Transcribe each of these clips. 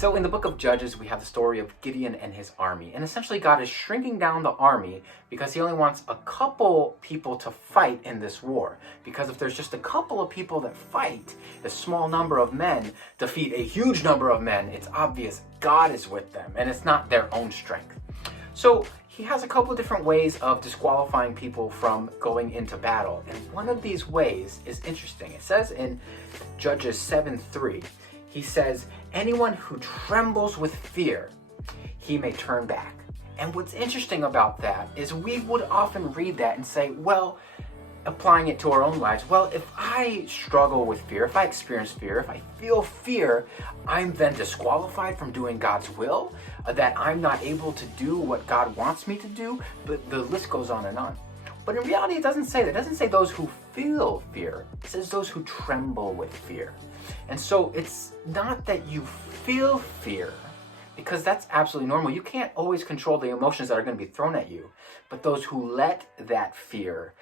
So in the book of Judges, we have the story of Gideon and his army. And essentially God is shrinking down the army because he only wants a couple people to fight in this war. Because if there's just a couple of people that fight, a small number of men defeat a huge number of men, it's obvious God is with them and it's not their own strength. So he has a couple of different ways of disqualifying people from going into battle. And one of these ways is interesting. It says in Judges 7:3, he says, anyone who trembles with fear, he may turn back. And what's interesting about that is we would often read that and say, well, applying it to our own lives, well, if I struggle with fear, if I experience fear, if I feel fear, I'm then disqualified from doing God's will, that I'm not able to do what God wants me to do, but the list goes on and on. But in reality, it doesn't say that. It doesn't say those who feel fear. It says those who tremble with fear. And so it's not that you feel fear, because that's absolutely normal. You can't always control the emotions that are going to be thrown at you. But those who let that fear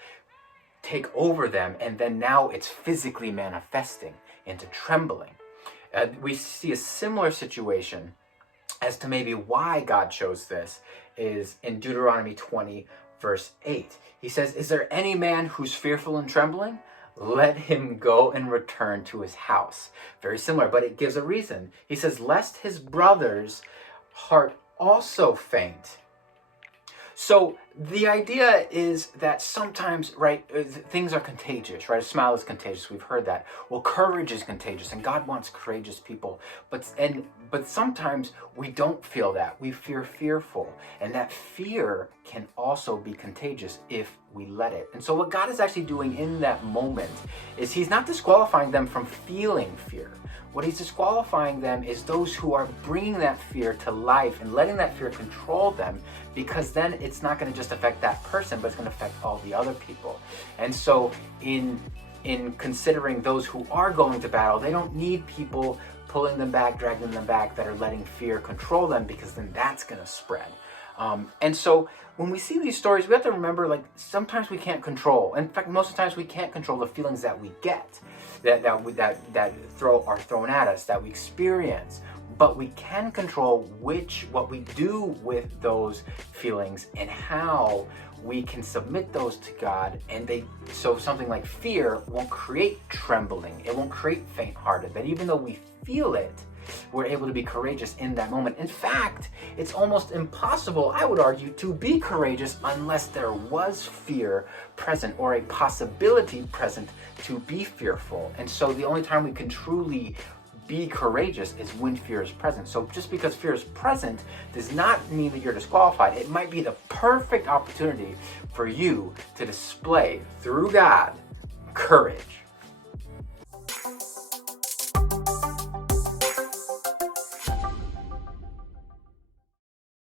take over them, and then now it's physically manifesting into trembling. We see a similar situation as to maybe why God chose this is in Deuteronomy 20, verse 8. He says, is there any man who's fearful and trembling? Let him go and return to his house. Very similar, but it gives a reason. He says, lest his brother's heart also faint. So the idea is that sometimes, right, things are contagious, right? A smile is contagious. We've heard that. Well, courage is contagious, and God wants courageous people. But sometimes we don't feel that. We feel fearful, and that fear can also be contagious if we let it. And so what God is actually doing in that moment is he's not disqualifying them from feeling fear. What he's disqualifying them is those who are bringing that fear to life and letting that fear control them, because then it's not going to just affect that person, but it's going to affect all the other people. And so in considering those who are going to battle, they don't need people pulling them back, dragging them back, that are letting fear control them, because then that's going to spread. And so when we see these stories, we have to remember, like, sometimes we can't control. In fact, most of the times we can't control the feelings that we get, that are thrown at us, that we experience. But we can control what we do with those feelings and how we can submit those to God. And so something like fear won't create trembling. It won't create faint-hearted. That even though we feel it, we're able to be courageous in that moment. In fact, it's almost impossible, I would argue, to be courageous unless there was fear present or a possibility present to be fearful. And so the only time we can truly be courageous is when fear is present. So just because fear is present does not mean that you're disqualified. It might be the perfect opportunity for you to display, through God, courage.